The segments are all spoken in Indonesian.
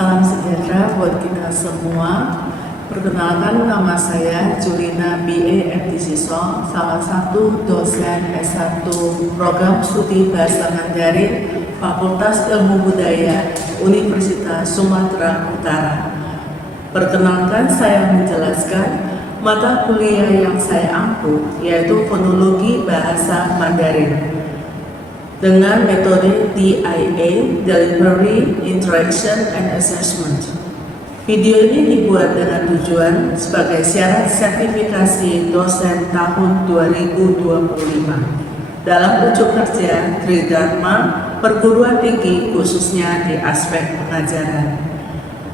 Salam sejahtera buat kita semua. Perkenalkan, nama saya Julina B.A. Eptisiso, salah satu dosen S1 Program Studi Bahasa Mandarin Fakultas Ilmu Budaya Universitas Sumatera Utara. Perkenalkan, saya menjelaskan mata kuliah yang saya ampu, yaitu Fonologi Bahasa Mandarin dengan metode DIA, Delivery, Interaction, and Assessment. Video ini dibuat dengan tujuan sebagai syarat sertifikasi dosen tahun 2025 dalam ujuk kerja Tridharma perguruan tinggi khususnya di aspek pengajaran.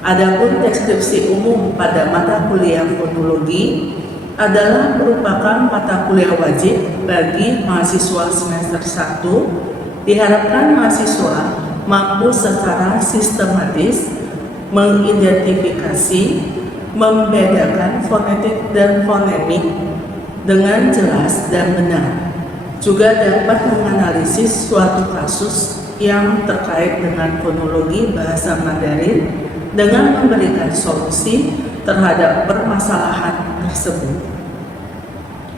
Adapun deskripsi umum pada mata kuliah fonologi adalah merupakan mata kuliah wajib bagi mahasiswa semester 1. Diharapkan mahasiswa mampu secara sistematis mengidentifikasi, membedakan fonetik dan fonemik dengan jelas dan benar. Juga dapat menganalisis suatu kasus yang terkait dengan fonologi bahasa Mandarin dengan memberikan solusi terhadap permasalahan tersebut.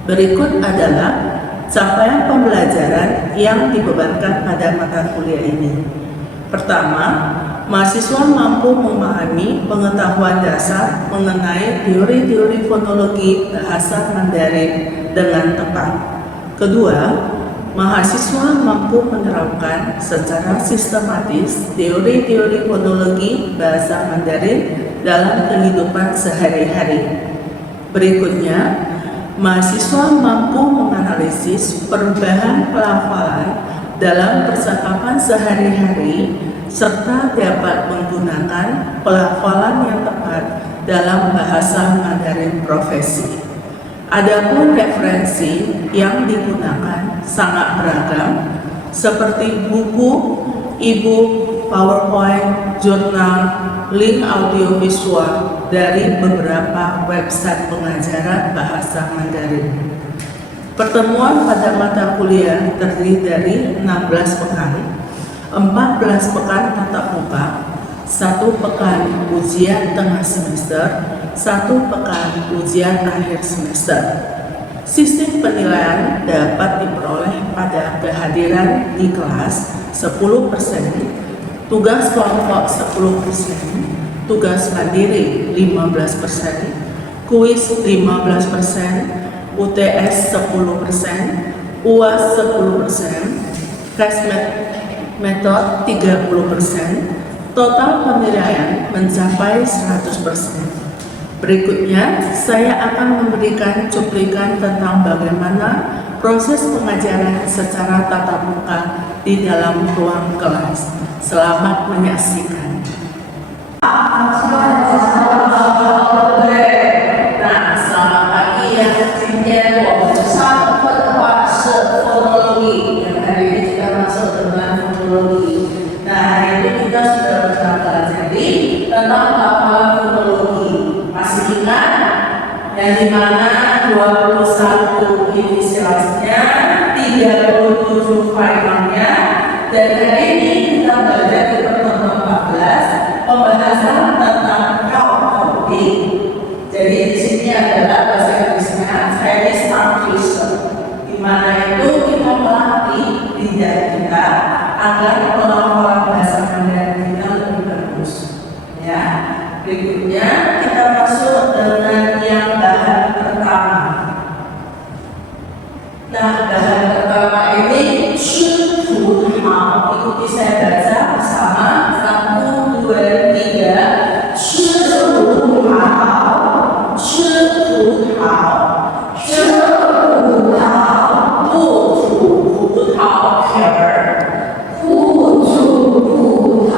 Berikut adalah capaian pembelajaran yang dibebankan pada mata kuliah ini. Pertama, mahasiswa mampu memahami pengetahuan dasar mengenai teori-teori fonologi bahasa Mandarin dengan tepat. Kedua, mahasiswa mampu menerapkan secara sistematis teori-teori fonologi bahasa Mandarin dalam kehidupan sehari-hari. Berikutnya, mahasiswa mampu menganalisis perubahan pelafalan dalam percakapan sehari-hari serta dapat menggunakan pelafalan yang tepat dalam bahasa Mandarin profesi. Adapun referensi yang digunakan sangat beragam seperti buku, e-book, PowerPoint, jurnal, link audiovisual dari beberapa website pengajaran bahasa Mandarin. Pertemuan pada mata kuliah terdiri dari 16 pekan, 14 pekan tatap muka, 1 pekan ujian tengah semester, 1 pekan ujian akhir semester. Sistem penilaian dapat diperoleh pada kehadiran di kelas 10%, tugas kelompok 10%, tugas mandiri 15%, kuis 15%, UTS 10%, UAS 10%, tes metode 30%, total penilaian mencapai 100%. Berikutnya, saya akan memberikan cuplikan tentang bagaimana proses pengajaran secara tatap muka di dalam ruang kelas. Selamat menyaksikan. Nah, selamat pagi ya. 今天我们上课的话是 fonologi. Yang hari ini kita masuk dengan fonologi. Nah, hari ini kita sudah bersama pelajari tentang pelafalan fonologi. Masih ingat yang dimana 21 inisialnya, 37 finalnya, dan hari ini kita belajar di pertemuan 14 pembahasan tentang coding. Jadi di sini adalah bahasa Inggrisnya Chinese Translation, di mana itu kita melatih lidah kita agar pelafalan bahasa Mandarin kita lebih bagus. Ya, berikutnya kita masuk dengan yang bahan pertama. Nah, bahan pertama ini Shufu Hao. Ikuti saya baca bersama. 1, 2, 3. Shufu Hao, Shufu Hao, Shufu Hao. 不吐葡萄皮儿，不吐葡萄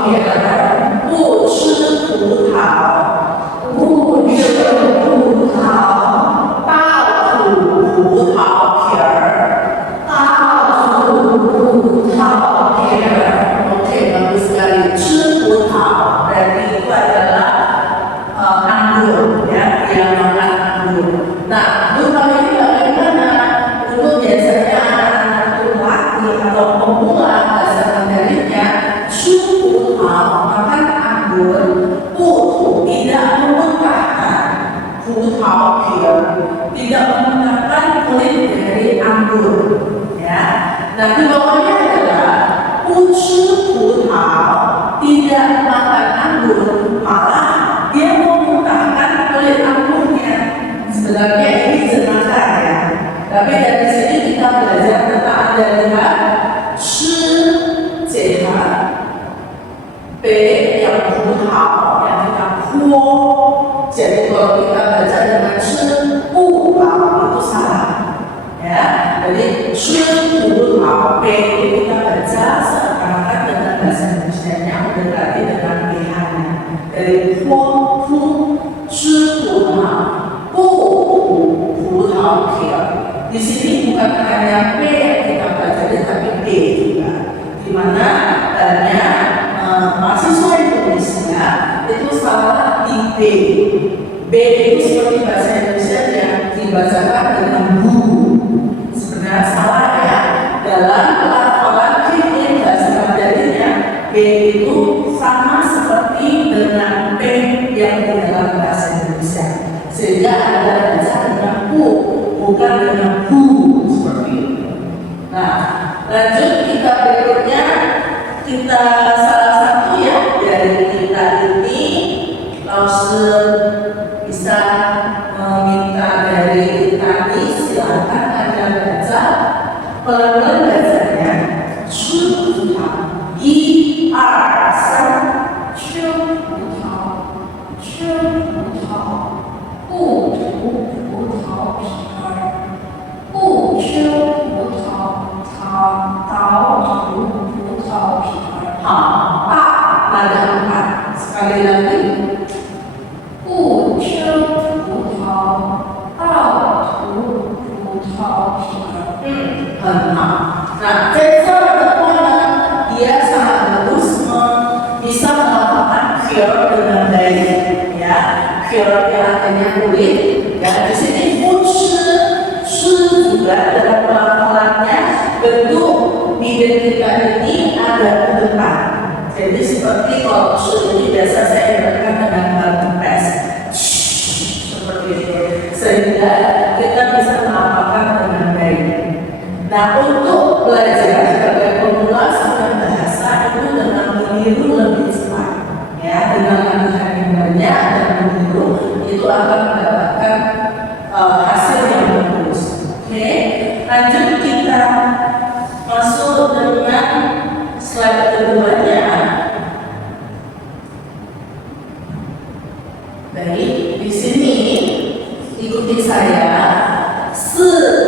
皮儿，不吃葡萄，不吃葡萄，倒吐葡萄皮儿，倒吐葡萄皮儿。Oke, bagus sekali. 吃葡萄berarti itu adalah anggur, ya, yang makan anggur. 葡萄皮儿 tidak menggunakan kulit dari anggur ya. Nah di bawahnya adalah 不吃葡萄 tidak makan anggur, malah dia memuntahkan kulit anggurnya. Sebenarnya ini jenaka ya, tapi dari sini kita belajar tentang ada dua 吃 jika B yang 葡萄 yang kita kuo. Jadi kalau kita baca dengan 吃不饱 itu salah ya. Jadi 吃葡萄 B itu kita baca seakan-akan dengan bahasa Indonesia yang berarti dengan pH-nya. Dari kuo ku 吃葡萄不葡萄皮儿. Di sini bukan hanya P yang kita baca, tapi B juga. Di mana banyak mahasiswa Indonesia itu salah di B. B itu seperti bahasa Indonesia yang dibacakan dengan bu. Sebenarnya salah ya. Dalam pelafalan kirim bahasa Mandarinnya, B itu sama seperti dengan P yang di dalam bahasa Indonesia. Sehingga ada baca dengan bu, bukan dengan bu seperti itu. Nah, lanjut kita berikutnya, kita salah satu ya dari kita ini bisa meminta dari tadi, silakan Anda baca pelan-pelan bacanya. 吃葡萄 1 2 3 吃葡萄吃葡萄不吐葡萄皮儿不吃葡萄糖倒吐葡萄皮儿. Nada 4 sekali lagi. 不吃葡萄倒吐葡萄皮儿. 很好. Nah,在这儿的话呢，dia sangat bagus bisa melakukan cure dengan baik ya. Cure yang artinya kulit. Ya, di sini 不吃 juga dalam pelafalannya bentuk bibir kita ini ada ke depan. Jadi seperti kalau 吃 ini biasa saya ibaratkan dengan batu pes. Seperti itu. Sehingga kita bisa mengamalkan dengan baik. Nah, untuk belajar sebagai pemula sebuah bahasa itu dengan meniru lebih cepat ya, dengan latihan yang banyak dan meniru itu akan mendapatkan hasil yang bagus. Oke, lanjut kita masuk dengan slide keduanya. Baik, di sini ikuti saya. 4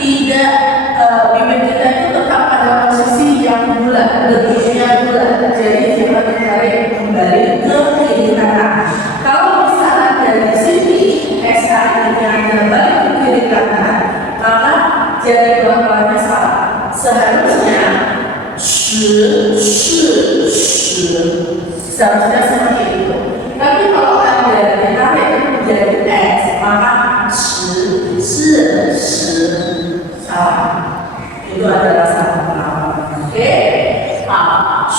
tidak Seharusnya seperti itu. Tapi kalau Anda ditarik menjadi S, maka salah. Itu adalah salah penerapan. Oke? Hal,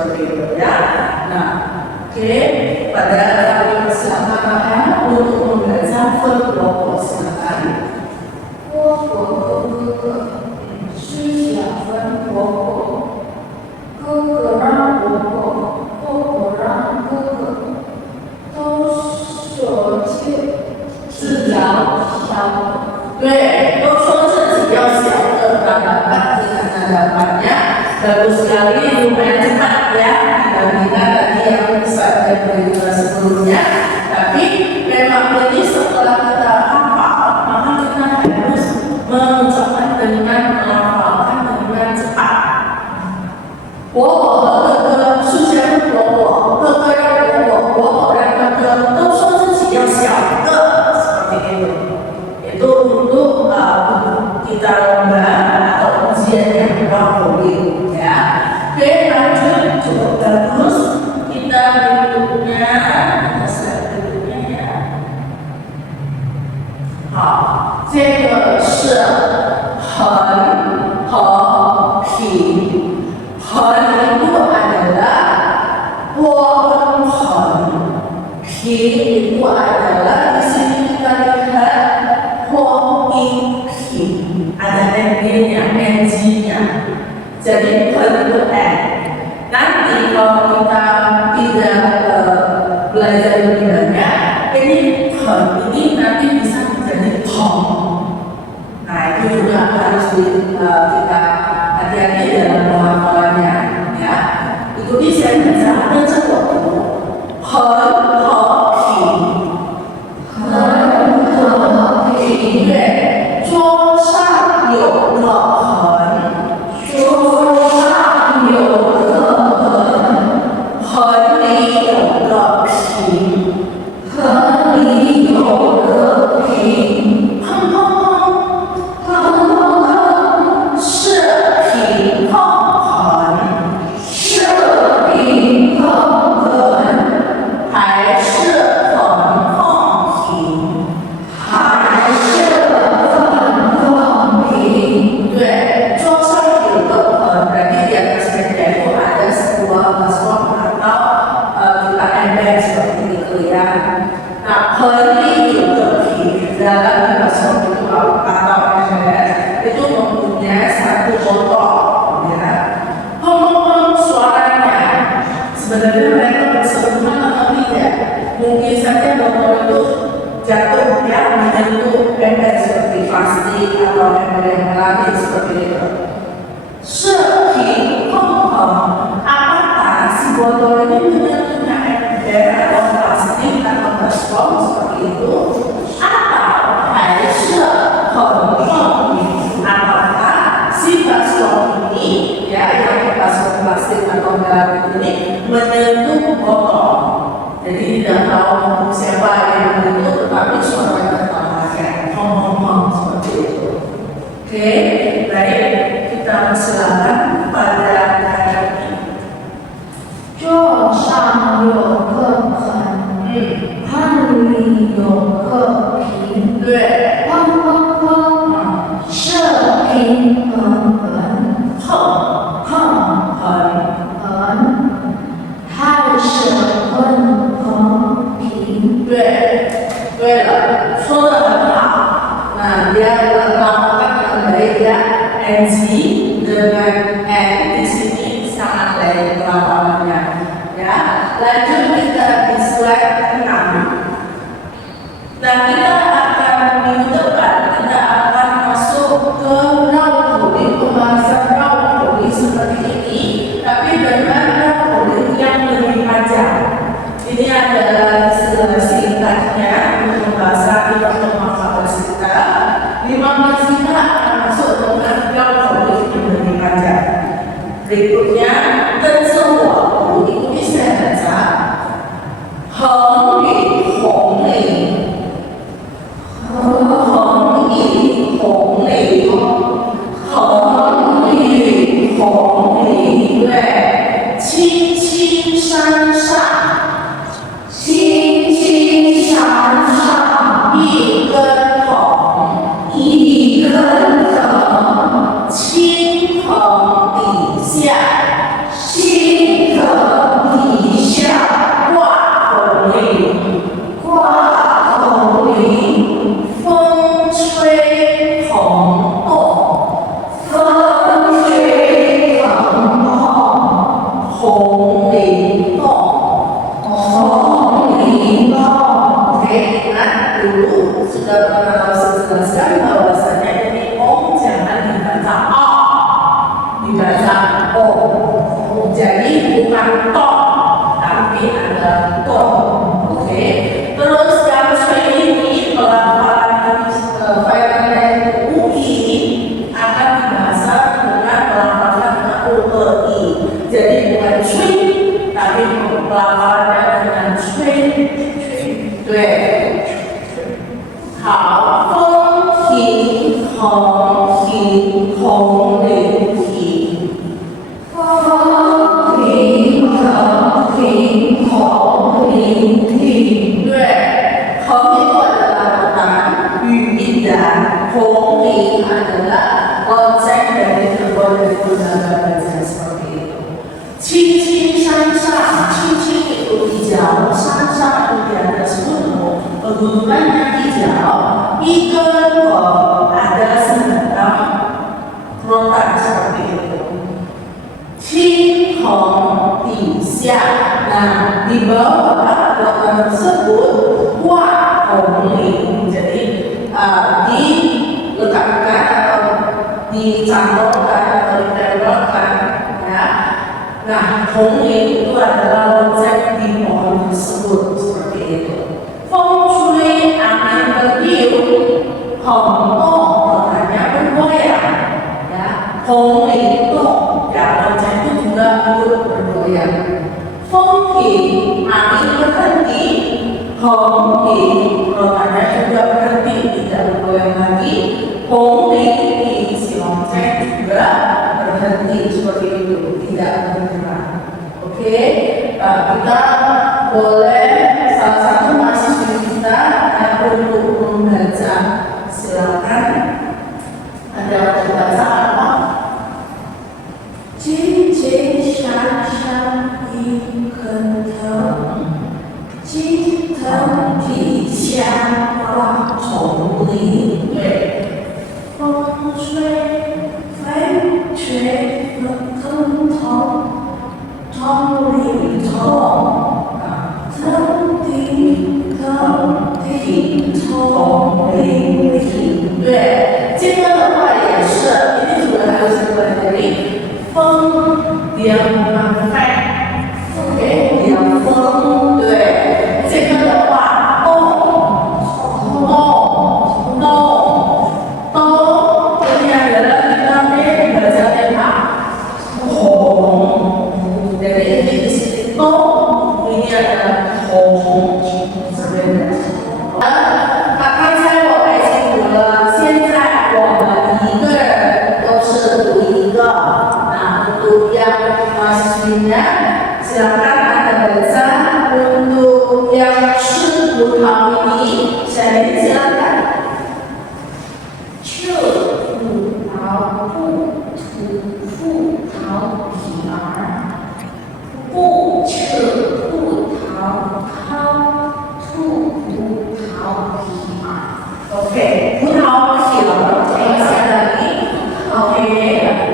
'Seperti itu ya. Nah, oke, pada kali kesempatan untuk membelajar verb silakan. 蝈蝈咯咯咯，吃小分蝈蝈，哥哥让蝈蝈，蝈蝈让哥哥，都说自己要小。对，都说自己要小的，dapat dapatnya bagus sekali, lumayan cepat ya dibandingkan tadi yang saya beri sebelumnya. Tapi memang ini setelah kita hafal, maka kita harus mengucapkan dengan melafalkan dengan cepat. 我和哥哥是先我，哥哥让我让哥哥都说自己要小的，seperti itu. Itu untuk kita lomba atau ujian yang berpoling ya. Oke, lanjut cukup bagus. Kita bentuknya ya. 好，这个是横和平。横itu adalah pohon pohon.平itu adalah di sini kita lihat pohon pink ada n-nya, n-nya. Jadi itu n. Nanti kalau kita tidak belajar lebih banyak, ini pohon ini nanti bisa menjadi pom. Nah itu juga harus kita hati-hati dalam pelafalannya ya. Ikuti saya baca dan sebut. 横和平，横和平，对，桌上有个横，桌上有个横，横里有个平，横里有个平，砰砰砰，砰砰砰，是平碰横，是平碰横。还是横碰平，还是横碰平。对，桌上有个横，berarti di atasnya itu ada sebuah paslon atau kita embed seperti itu ya. Nah, 横里有个平 dalam paslon itu atau embed itu mempunyai satu botol ya. Hong suaranya sebenarnya mereka bersentuhan atau tidak, mungkin saja botol itu jatuh ya menyentuh ember seperti plastik atau ember yang lain seperti itu. 是平碰横 apakah si botol ini menyentuhnya ember atau plastik atau baskom seperti itu, atau 还是横碰平 apakah si baskom ini ya yang baskom plastik atau garam ini menyentuh botol. Jadi tidak tahu siapa yang menyentuh, tetapi suara tertampakkan ngomong seperti itu. Oke, baik, kita silakan pada hari ini. 桌上有个横，汉里有个平，对，砰砰砰，是平衡衡，碰碰横，横，还是横横平。对了，说的很好。Nah, dia melakukan dengan baik ya. NG dengan N di sini sangat baik pelafalannya. Ya, lanjut kita di slide 6. Nah, kita akan minggu depan kita akan masuk ke rauh pembahasan rauh seperti ini, tapi dengan rauh yang lebih panjang. Ini adalah istilah singkatnya untuk pembahasan atau pemahaman kita. 15 kita akan masuk dengan rauh yang lebih panjang. Berikutnya, tentu ikuti saya baca. 横里红里，横里红里，横里红里，对，青青山上，青青山上一根藤，一根藤，青藤底下，青藤 dengan tong, tapi ada tong, oke. Terus yang sering ini pelafalan varian UI akan dibahas dengan pelafalan UI. Jadi bukan cuy, tapi pelafalannya dengan cuy,对。好，风停红停红铃停，风停红停红铃停。对，红itu adalah kata语音dan红铃adalah konsep dari sebuah lembaga belajar seperti itu. 轻轻山上，轻轻itu di jauh, 山上itu di atas gunung, pegunungannya di jauh, ikan ada semacam rotan seperti itu. 青红底下, nah di bawah rotan tersebut wah hong ling, jadi diletakkan atau dicantolkan atau ditempelkan, ya. Nah, hong ling itu adalah konsep di pohon tersebut seperti itu. Feng shui angin bertiup, hong tong rotannya bergoyang, ya. Hong ling tong, ya konsep itu juga ikut bergoyang. Feng qing angin berhenti, hong ling rotannya juga berhenti, tidak bergoyang lagi. Hong ling diisi lonceng juga berhenti seperti itu, tidak bergerak. Oke, kita boleh salah satu mahasiswa kita untuk membaca. Silakan. Anda mau baca apa? 青青山上一棵藤，青藤底下花丛林。对，风吹风吹藤头，藤里头，藤顶藤顶头林里。对，这个的话也是，一定主人还有什么能力？风凉快，OK，凉风，对，这个的话，都，这样的kita belajar apa? Hong, jadi ini di sini to, ini adalah hong, sebenarnya. 刚才我们清楚了，现在我们一个人都是读一个，untuk yang mahasiswinya silakan Anda baca, untuk yang 是葡萄ini saya silakan. 赤葡萄不吐葡萄皮儿，不吃葡萄汤，吐葡萄皮儿。Oke, 葡萄皮儿，sekali lagi. Oke,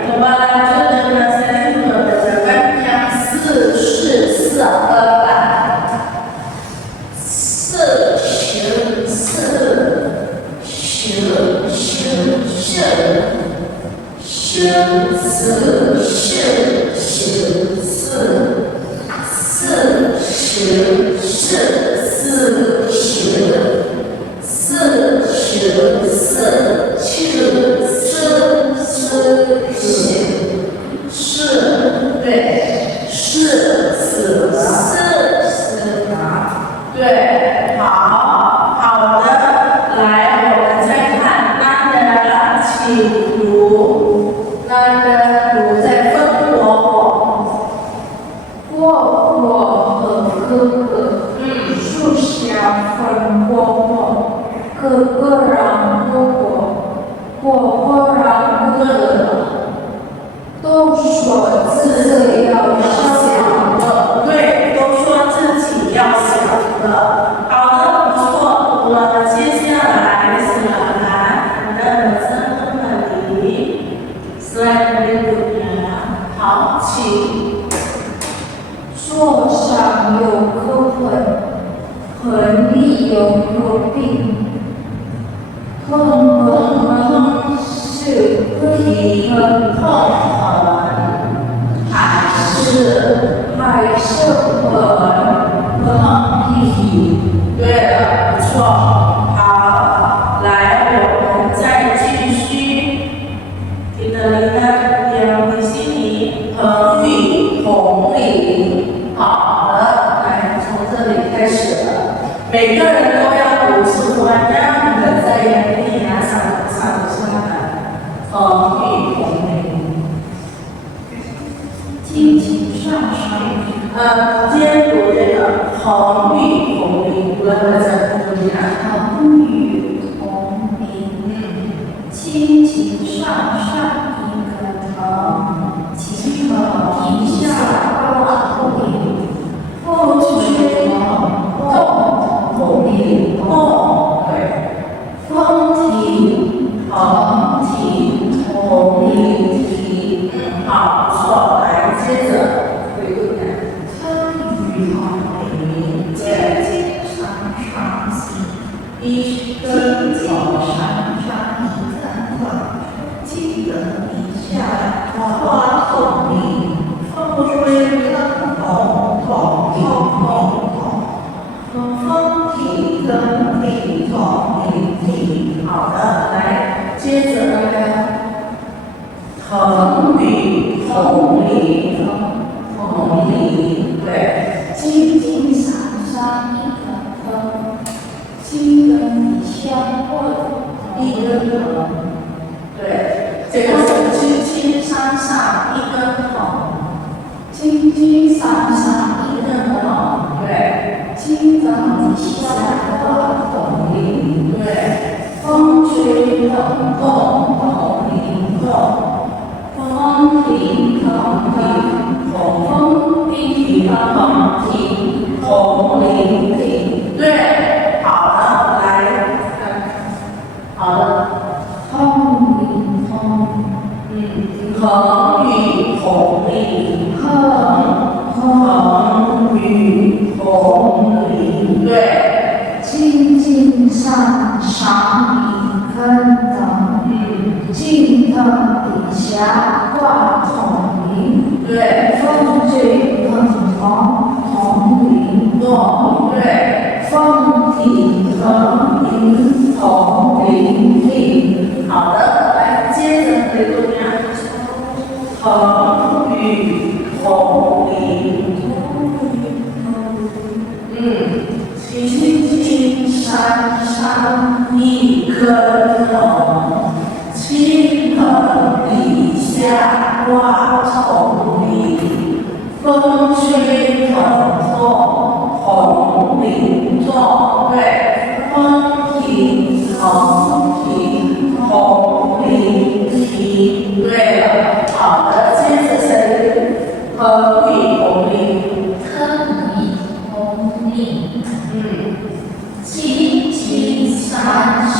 coba lanjut dengan saya juga berdasarkan yang 4 是4 4 10 对，好的，来，我们再看Nanda，请读，Nanda读在分果果和哥哥，树下分果，哥哥让果果让哥哥，都说自己要小的。对，都说自己要小的。好的，不错。我接下来silakan Anda baca kembali slide berikutnya. 好，请。桌上有颗粉，盆里有颗冰，是皮很痛还是是海参和蚌皮。对了，不错。好，来，我们再继续。Kita lihat yang di sini 恒宇红领。好了，来从这里开始了。每个人都要读出完样的，在眼里拿上出来。恒宇红领。轻轻上上。今天读这个恒宇红领，我们再读一下。恒宇红领，轻轻上上一根藤，轻轻地下挂红领，风吹动红领动，风停横停红领停。好，不错，来接着回顾一下。春雨红领，轻轻上上一根草上上一根藤，轻轻地下挂红领，风吹动红风停红领红领停。好的，来接着恒宇红领，红领，对，轻轻上上一根藤，轻根地下挂一根藤，对，这个是轻轻上上一根藤，轻轻上上一根藤，对，轻根地下挂红领，对，风吹动红领动。风停风停，风停风停，红领停。对，好了，来，好了，红领红，恒宇红领，恒宇红领，对，轻轻上上一根藤，轻藤底下挂红领，对，风吹风动红领动，对，风停风停红领停。好的，来，接着回顾一下，恒宇红领，轻轻上上一根藤，轻藤底下挂红领，风吹藤动红领动，对，风停横停红领停，对了，好的，接着谁？恒宇红领，恒宇红领，轻轻上上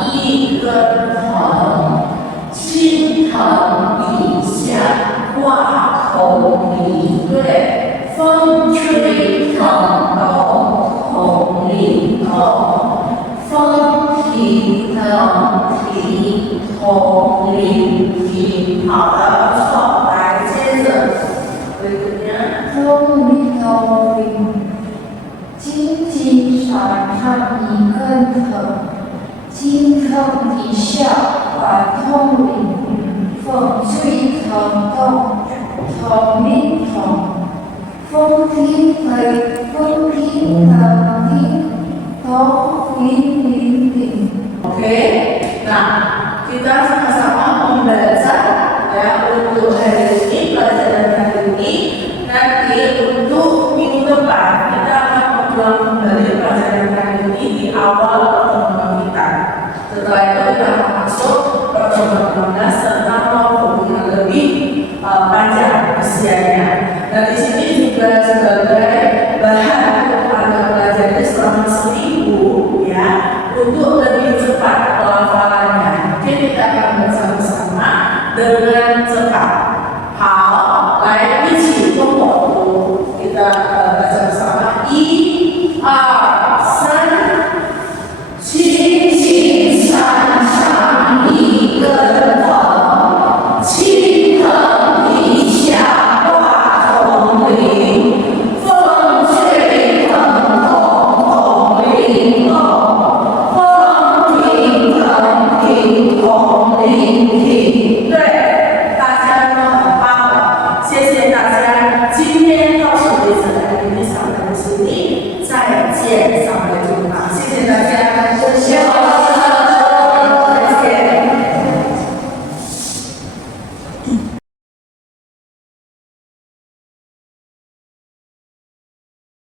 一根藤，轻藤底下挂红领，对，风吹藤动红领动，风停藤停红领停。好的，不错，来，接着回顾一下。红领，轻轻上上一根藤，轻藤底下挂红领，风吹藤动红领动，风停飞，风停藤停，红领停。 Oke, nah kita sama-sama membaca ya untuk hari ini pelajaran hari ini. Nanti untuk minggu depan kita akan mengulang kembali pelajaran hari ini di awal pertemuan kita. Setelah itu kita akan masuk pertemuan 16 tentang hubungan lebih panjang usianya. Dan di sini juga sebagai